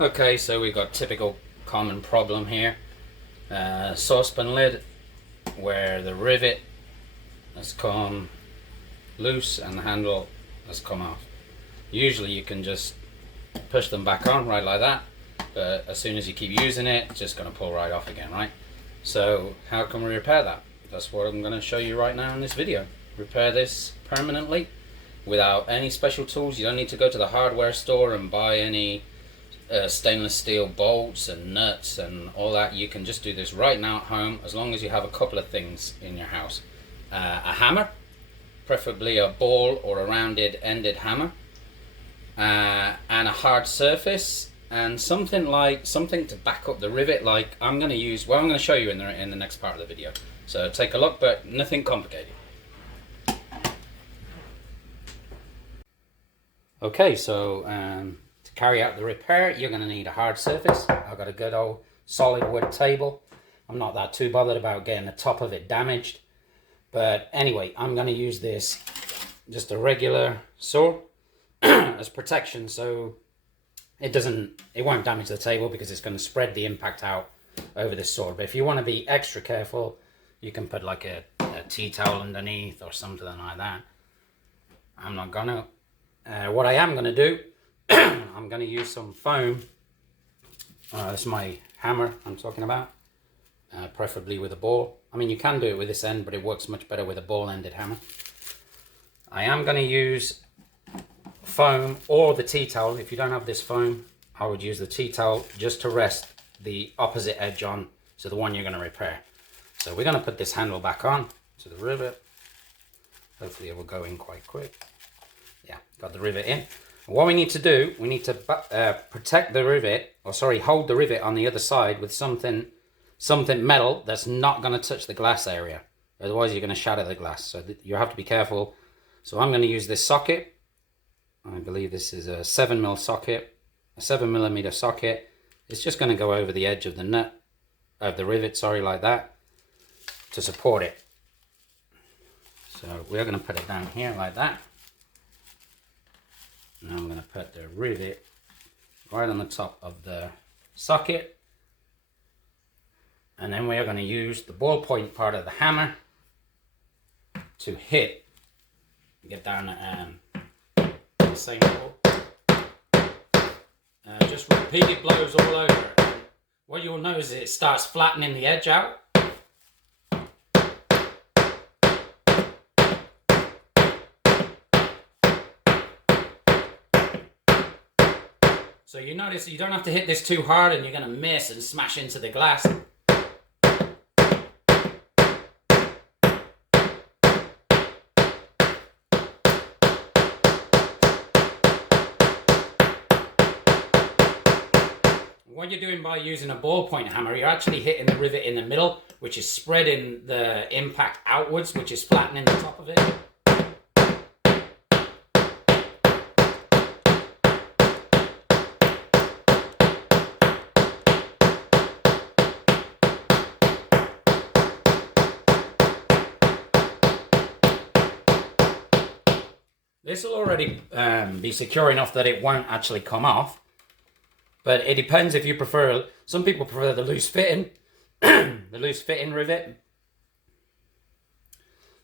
Okay, so we've got typical common problem here. Saucepan lid where the rivet has come loose and the handle has come off. Usually you can just push them back on right like that, but as soon as you keep using it, it's just going to pull right off again, right? So how can we repair that? That's what I'm going to show you right now in this video. Repair this permanently without any special tools. You don't need to go to the hardware store and buy any stainless steel bolts and nuts and all that. You can just do this right now at home, as long as you have a couple of things in your house. A hammer, preferably a ball or a rounded ended hammer, and a hard surface, and something to back up the rivet, like I'm going to show you in the next part of the video. So take a look, but nothing complicated. Okay, so to carry out the repair, you're going to need a hard surface. I've got a good old solid wood table. I'm not that too bothered about getting the top of it damaged. But anyway, I'm going to use this, just a regular saw as protection, so it won't damage the table, because it's going to spread the impact out over the sword. But if you want to be extra careful, you can put like a tea towel underneath or something like that. I'm not gonna. What I am going to do, I'm going to use some foam. This is my hammer I'm talking about, preferably with a ball. I mean, you can do it with this end, but it works much better with a ball-ended hammer. I am going to use foam or the tea towel. If you don't have this foam, I would use the tea towel just to rest the opposite edge on, so the one you're going to repair. So we're going to put this handle back on to the rivet. Hopefully it will go in quite quick. Yeah, got the rivet in. What we need to do, we need to protect the rivet, or sorry, hold the rivet on the other side with something metal that's not going to touch the glass area. Otherwise you're going to shatter the glass. So you have to be careful. So I'm going to use this socket. I believe this is a 7mm socket, a 7mm socket. It's just going to go over the edge of the nut, of the rivet, sorry, like that, to support it. So we're going to put it down here like that. Now I'm going to put the rivet right on the top of the socket, and then we are going to use the ball point part of the hammer to hit, get down the same ball. Just repeated blows all over it. What you'll notice is it starts flattening the edge out. So you notice you don't have to hit this too hard, and you're going to miss and smash into the glass. What you're doing by using a ballpoint hammer, you're actually hitting the rivet in the middle, which is spreading the impact outwards, which is flattening the top of it. This will already be secure enough that it won't actually come off. But it depends if you prefer. Some people prefer the loose fitting, the loose fitting rivet.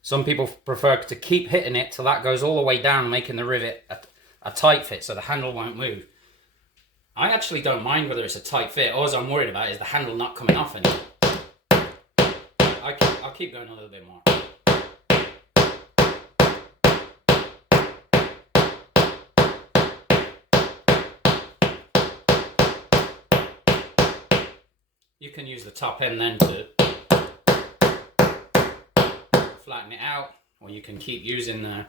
Some people prefer to keep hitting it till that goes all the way down, making the rivet a tight fit, so the handle won't move. I actually don't mind whether it's a tight fit. All I'm worried about is the handle not coming off anymore. I'll keep going a little bit more. You can use the top end then to flatten it out, or you can keep using the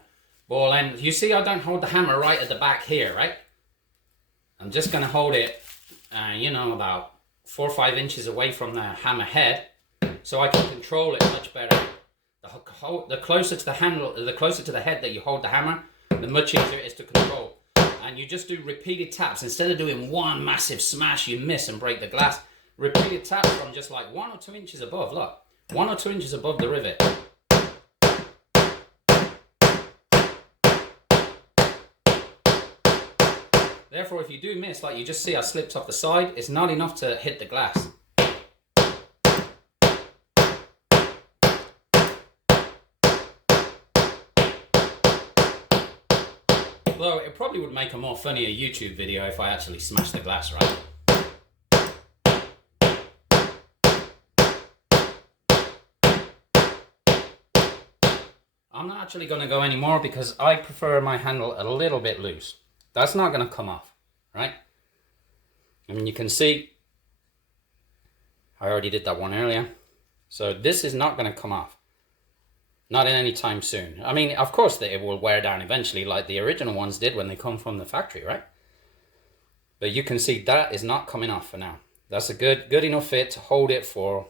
ball end. You see, I don't hold the hammer right at the back here, right? I'm just going to hold it, you know, about 4 or 5 inches away from the hammer head, so I can control it much better. The closer to the handle, the closer to the head that you hold the hammer, the much easier it is to control. And you just do repeated taps. Instead of doing one massive smash, you miss and break the glass. Repeated taps from just like 1 or 2 inches above, look. 1 or 2 inches above the rivet. Therefore, if you do miss, like you just see I slipped off the side, it's not enough to hit the glass. Although it probably would make a more funnier YouTube video if I actually smashed the glass, right? I'm not actually going to go anymore because I prefer my handle a little bit loose. That's not going to come off, right? I mean, you can see I already did that one earlier. So this is not going to come off. Not in any time soon. I mean, of course it will wear down eventually like the original ones did when they come from the factory, right? But you can see that is not coming off for now. That's a good enough fit to hold it for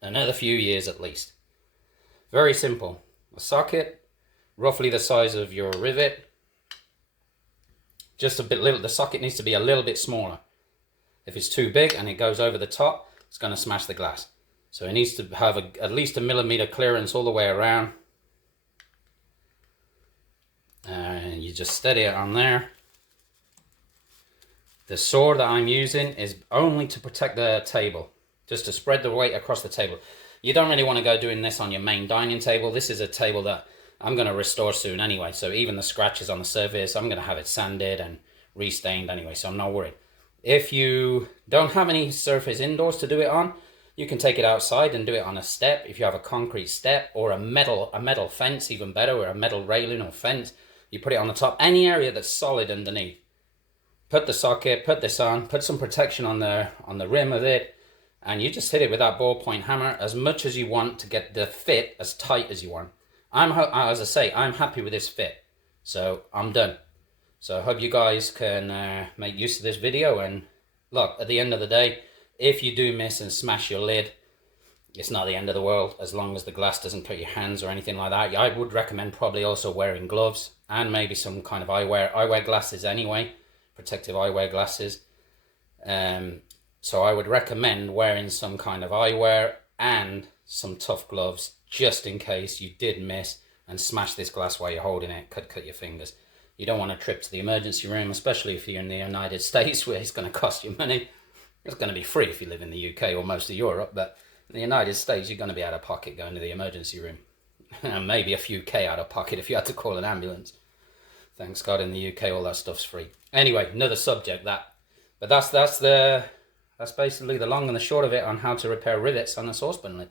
another few years at least. Very simple. A socket, roughly the size of your rivet. Just a bit little. The socket needs to be a little bit smaller. If it's too big and it goes over the top, it's going to smash the glass. So it needs to have at least a millimeter clearance all the way around. And you just steady it on there. The saw that I'm using is only to protect the table, just to spread the weight across the table. You don't really want to go doing this on your main dining table. This is a table that I'm going to restore soon anyway. So even the scratches on the surface, I'm going to have it sanded and restained anyway. So I'm not worried. If you don't have any surface indoors to do it on, you can take it outside and do it on a step. If you have a concrete step or a metal fence, even better, or a metal railing or fence, you put it on the top. Any area that's solid underneath. Put the socket, put this on, put some protection on the rim of it, and you just hit it with that ballpoint hammer as much as you want to get the fit as tight as you want. As I say, I'm happy with this fit, so I'm done. So I hope you guys can make use of this video. And look, at the end of the day, if you do miss and smash your lid, it's not the end of the world as long as the glass doesn't cut your hands or anything like that. I would recommend probably also wearing gloves and maybe some kind of eyewear. I wear glasses anyway, protective eyewear glasses. So I would recommend wearing some kind of eyewear and some tough gloves just in case you did miss and smash this glass while you're holding it, cut your fingers. You don't want to trip to the emergency room, especially if you're in the United States where it's going to cost you money. It's going to be free if you live in the UK or most of Europe, but in the United States, you're going to be out of pocket going to the emergency room. And maybe a few K out of pocket if you had to call an ambulance. Thanks God in the UK, all that stuff's free. Anyway, another subject that. But that's basically the long and the short of it on how to repair rivets on a saucepan lid.